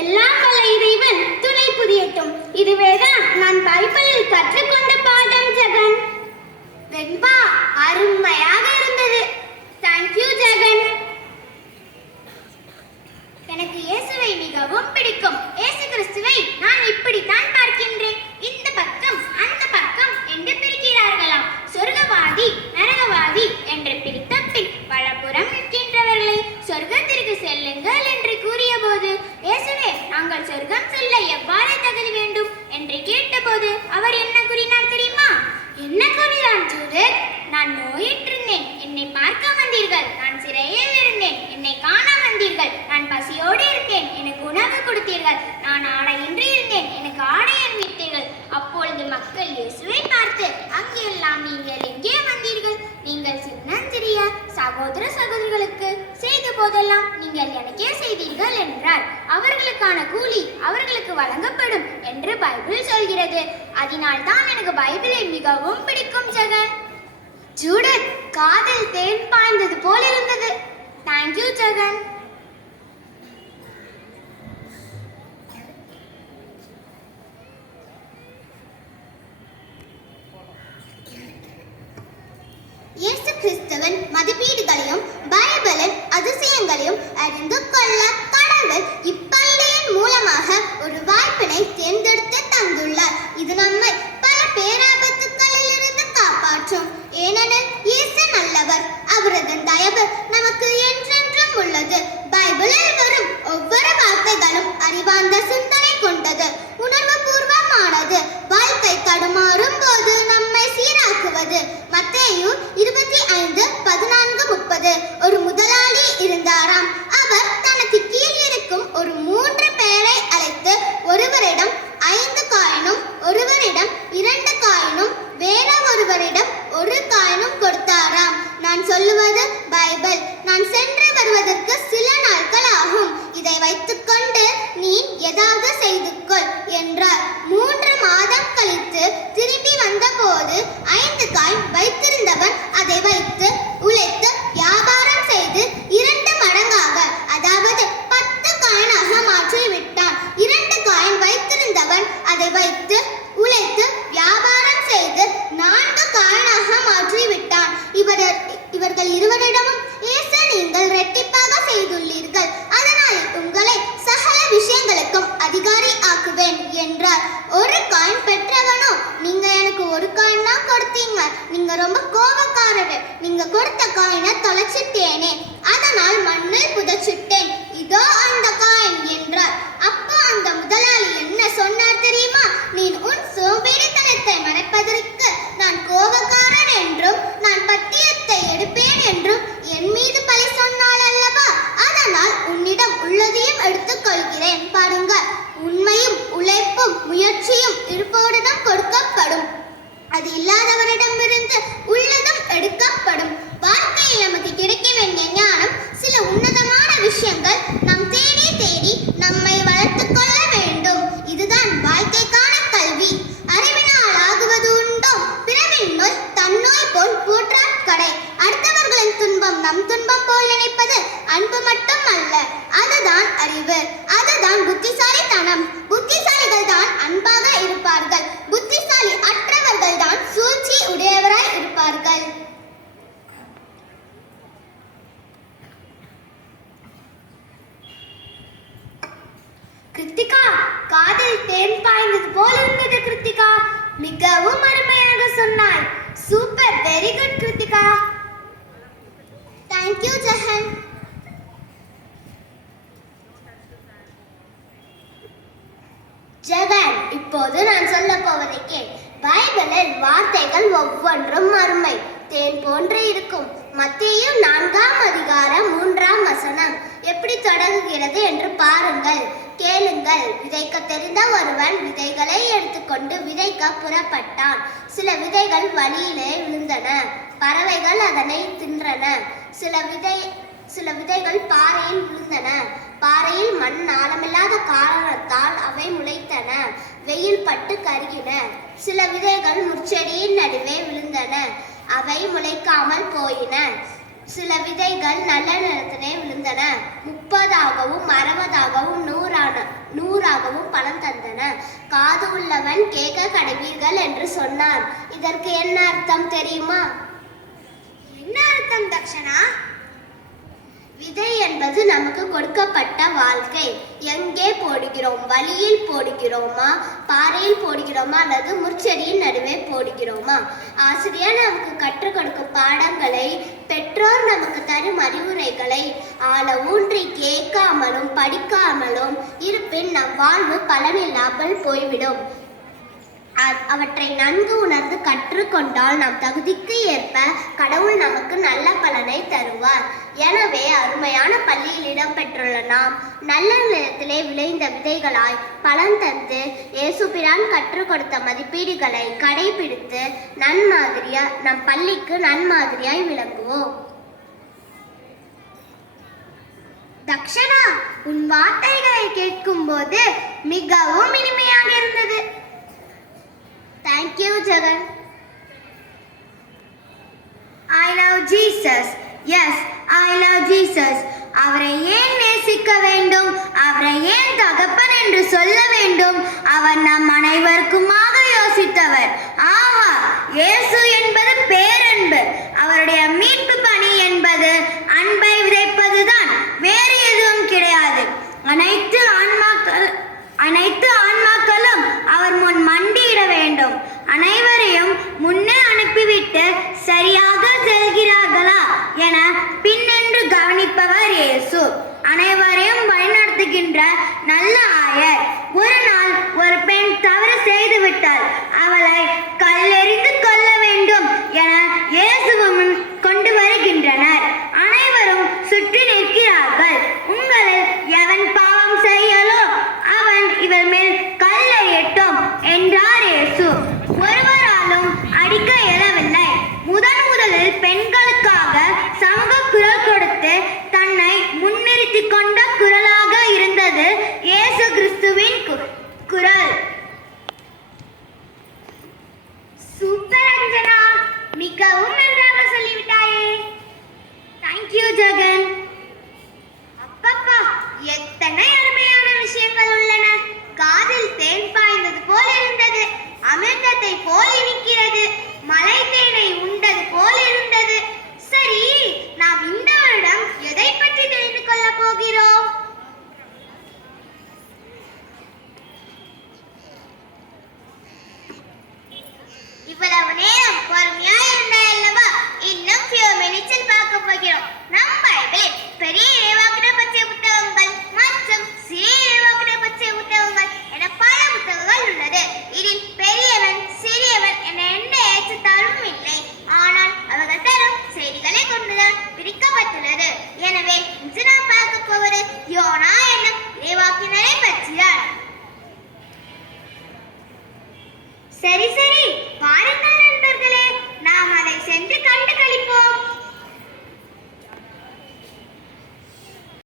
எல்லாம் வல்ல இறைவன் துணை புரியட்டும். இதுவேதான் நான் பைபிளில் கற்றுக்கொண்ட பாடம் ஜெகன். வெண்பா அருமையாக இருந்தது. தேங்க்யூ ஜெகன். எனக்கு இயேசுவை மிகவும் பிடிக்கும். இயேசு கிறிஸ்துவை நான் இப்படித்தான் பார்க்கின்றேன். இந்த பக்கம் அந்த பக்கம் என்று பிரிக்கிறார்களாம். சொர்க்கவாதி நரகவாதி என்று பிரித்த பின் வலப்புறம் நிற்கின்றவர்களை சொர்க்கத்திற்கு செல்லுங்கள் என்று கூறிய போது, இயேசுவே நாங்கள் சொர்க்கம் செல்ல எவ்வாறு தகுதி வேண்டும் என்று கேட்டபோது அவர் என்ன கூறினார் தெரியுமா? என்ன கூறினான் ஜூதர்? நான் நோயிற்றிருந்தேன், என்னை பார்க்க வந்தீர்கள். நான் சிறையில் இருந்தேன், என்னை காண வந்தீர்கள். நான் பசியோடு இருந்தேன், எனக்கு உணவு கொடுத்தீர்கள். நான் ஆடையின்றி இருந்தேன், எனக்கு ஆடை அணிவித்தீர்கள். அப்பொழுது மக்கள் இயேசுவை பார்த்து, அங்கெல்லாம் நீங்கள் எங்கே வந்தீர்கள்? நீங்கள் சின்னஞ்சிறிய சகோதர சகோதரிகளுக்கு செய்த போதெல்லாம் நீங்கள் எனக்கே செய்தீர்கள் என்றார். அவர்களுக்கான கூலி அவர்களுக்கு வழங்கப்படும் என்று பைபிள் சொல்கிறது. அதனால் தான் எனக்கு பைபிளை மிகவும் பிடிக்கும் ஜெகன். ஜூடத், காதில் தேன் பாய்ந்தது போல் இருந்தது. தேங்க்யூ ஜெகன். இயேசு கிறிஸ்துவின் மதிப்பீடுகளையும் பைபிளின் அதிசயங்களையும் அறிந்து கொள்ள கடவுள் இப்பள்ளியின் மூலமாக ஒரு வாய்ப்பினை தேர்ந்தெடுத்து தந்துள்ளார். இது நம்மை பல பேராபத்துக்களில் இருந்து காப்பாற்றும். ஏனெனில் இயேசு நல்லவர். அவரது தயவு நமக்கு என்றென்றும் உள்ளது. பைபிளில் வரும் ஒவ்வொரு வார்த்தைகளும் அறிவார்ந்த சிந்தனை கொண்டது, உணர்வு பூர்வமானது, வாழ்க்கை தடுமாறும் போது நம்மை சீராக்குவது. மத்தேயு 25:14-30. ஒரு முதலாளி இருந்தாராம். அவர் தனக்கு கீழ் இருக்கும் ஒரு 3 பேரை அழைத்து ஒருவரிடம் 5 காயினும் ஒருவரிடம் 2 காயினும் வேற ஒருவரிடம் 1 காயினும் கொடுத்தாராம். நான் சொல்லுவது பைபிள். நான் சென்று வருவதற்கு சில நாட்கள் ஆகும். இதை வைத்துக்கொண்டு நீ ஏதாவது செய்து கொள் என்றார். 3 மாதம் கழித்து திரும்பி வந்தபோது 5 காயின் வைத்திருந்தவன் அதை வைத்து உழைத்து வியாபாரம் செய்து 2 மடங்காக, அதாவது 10 காயினாக மாற்றி விட்டான். 2 காயின் வைத்திருந்தவன் அதை வைத்து உழைத்து வியாபாரம் செய்து 4 காயினாக மாற்றி விட்டான். இவர்கள் இருவரிடமும், இயேசு நீங்கள் இரட்டிப்பாக செய்துள்ளீர்கள், அதனால் உங்களை சகல விஷயங்களுக்கும் அதிகாரி ஆக்குவேன் என்றார். 1 காயின் பெற்றவனோ, நீங்க எனக்கு 1 காயின் தான் கொடுத்தீங்க, நீங்க ரொம்ப கோபக்காரரு, நீங்க கொடுத்த காயினை தொலைச்சிட்டேனே, அதனால் மண்ணில் புதைச்சிட்டேன், இதோ அந்த காயின் என்றார். அப்போ அந்த முதலாளி என்ன சொன்னார் தெரியுமா? நீ உன் சோம்பேறித்தனத்தை மறைப்பதற்கு நான் கோபக்காரன் என்றும் நான் பட்டியத்தை எடுப்பேன் என்றும் என் மீது பழி சொன்னாள் அல்லவா? அதனால் உன்னிடம் உள்ளதையும் எடுத்துக் கொள்கிறேன். பாருங்க, உண்மையும் உழைப்பும் முயற்சியும் இருப்பவரிடம் கொடுக்கப்படும், அது இல்லாதவரிடமிருந்து உள்ளதும் எடுக்கப்படும். வாழ்க்கையில் நமக்கு கிடைக்க வேண்டிய ஞானம், சில உன்னதமான விஷயங்கள் நாம் தேடி தேடி நம்மை வளர்த்துக் கொள்ள வேண்டும். இதுதான் வாழ்க்கைக்கான கல்வி. அறிவினால் ஆகுவது உண்டோ? பிறவின் நோய் தன்னோய் போல் போற்றாட்கடை. அடுத்தவர்களின் துன்பம் நம் துன்பம் போல் நினைப்பது அன்பு மட்டும் அல்ல, அதுதான் அறிவு, அதுதான் புத்திசாலித்தனம். புத்திசாலிகள் தான் அன்பாக இருப்பார்கள், புத்திசாலி அற்றவர்கள் தான் சூழ்ச்சி உடையவராய் இருப்பார்கள். கிருத்திகா, காதில் தேன் பாய்ந்தது போல் இருந்தது. கிருத்திகா, மிகவும் அருமையாக சொன்னாய். Super, very good Krithika. Thank you Jagan. Jagan, இப்போது நான் சொல்ல போவதை கேள். பைபிளில் வார்த்தைகள் ஒவ்வொன்றும் அருமை, தேன் போன்று இருக்கும். மத்தேயு 4:3 எப்படி தொடங்குகிறது என்று பாருங்கள், கேளுங்கள். விதைக்க தெரிந்த ஒருவன் விதைகளை எடுத்துக்கொண்டு விதைக்க புறப்பட்டான். சில விதைகள் வழியிலே விழுந்தன, பறவைகள் அதனை தின்றன. சில விதைகள் பாறையில் விழுந்தன. பாறையில் மண் ஆழமில்லாத காரணத்தால் அவை முளைத்தன, வெயில் பட்டு கருகின. சில விதைகள் முட்செடியின் நடுவே விழுந்தன, அவை முளைக்காமல் போயின. சில விதைகள் நல்ல நிலத்திலே விழுந்தன. 30ஆகவும் 60ஆகவும் 100 100ஆகவும் பணம் தந்தன. காது உள்ளவன் கேட்க கடவீர்கள் என்று சொன்னார். இதற்கு என்ன அர்த்தம் தெரியுமா? என்ன அர்த்தம் தக்ஷனா? விதை என்பது நமக்கு கொடுக்கப்பட்ட வாழ்க்கை. எங்கே போடுகிறோம்? வழியில் போடுகிறோமா, பாறையில் போடுகிறோமா, அல்லது முற்செடியின் நடுவே போடுகிறோமா? ஆசிரியர் நமக்கு கற்றுக் கொடுக்கும் பாடங்களை, பெற்றோர் நமக்கு தரும் அறிவுரைகளை ஆழ ஊன்றி கேட்காமலும் படிக்காமலும் இருப்பின் நம் வாழ்வு பலனில்லாமல் போய்விடும். அவற்றை நன்கு உணர்ந்து கற்றுக்கொண்டால் நம் தகுதிக்கு ஏற்ப கடவுள் நமக்கு நல்ல பலனை தருவார். எனவே அருமையான பள்ளியில் இடம்பெற்றுள்ள நாம் நல்ல நிலத்திலே விளைந்த விதைகளாய் பலன் தந்து இயேசுபிரான் கற்றுக் கொடுத்த மதிப்பீடுகளை கடைபிடித்து நம் பள்ளிக்கு நன்மாதிரியாய் விளங்குவோம். தக்ஷனா, உன் வார்த்தைகளை கேட்கும் போது மிகவும் இனிமையாக இருந்தது. Thank you Jagan. I love Jesus. Yes, I love Jesus. அவரை ஏன் நேசிக்க வேண்டும்? அவரை ஏன் தகப்பன் என்று சொல்ல வேண்டும்? அவர் நம் அனைவருக்குமாக யோசித்தவர். ஆஹா, இயேசு என்பது பேரன்பு. அவருடைய மீட்பு பணி என்பது அன்பை விதைப்பதுதான், வேறு எதுவும் கிடையாது. அனைத்து ஆன்மாக்களும் அவர் முன் மண்டியிட வேண்டும். அனைவரையும் முன்னே அனுப்பிவிட்டு சரியாக செல்கிறார்களா என பின்னென்று கவனிப்பவர் இயேசு. அனைவரையும் வழிநடத்துகின்ற நல்ல ஆயர். ஒரு நாள் ஒரு பெண் தவறு செய்துவிட்டால் அவளை கல்லெறிந்து கொல்ல வேண்டும் என இயேசுவும் கொண்டு வருகின்றனர். அனைவரும் சுற்றி நிற்கிறார்கள். உங்களில் எவன் பாவம் செய்யலோ அவன் இவர் மேல் கல்லை எட்டும் என்றார் இயேசு. ஒருவராலும் அடிக்க இயலவில்லை. முதலில் பெண்களுக்காக சமூக குரல் கொடுத்து தன்னை முன்னிறுத்தி கொண்ட குரலாக இருந்தது இயேசு கிறிஸ்துவின் குரல். சூப்பர் அஞ்சனா, மிகவும் நன்றாக சொல்லிவிட்டாயே. தேங்க்யூ ஜெகன். அப்பப்பா, எத்தனை அருமையான விஷயங்கள் உள்ளன. காதில் தேன் பாய்ந்தது போல் இருந்தது. அமிர்தத்தை போல் இனிக்கிறது. மலை தேனை உண்டது போல் இருந்தது. சரி, நாம் இந்த வருடம் எதை பற்றி தெரிந்து கொள்ள போகிறோம்? இவ்வளவு நேரம் பொறுமையாய் இருந்தாய் அல்லவா? இன்னும் few minutes பார்க்க போகிறோம். நம் பைபிள் பெரிய இறைவாக்கினர் பற்றிய புத்தகங்கள் மற்றும் சிறிய இறைவாக்கினர் பற்றிய புத்தகங்கள் என பல புத்தகங்கள் உள்ளது. இதில் பெரியவன் சிறியவன் என எந்த ஏற்றத்தாழ்வும் இல்லை. ஆனால் அவர்கள் தரும் செய்திகளை கொண்டுதான் பிரிக்கப்பட்டுள்ளது. எனவே இன்று நாம் பார்க்க போவது யோனா என்னும் இறைவாக்கினரை பற்றியார். சரி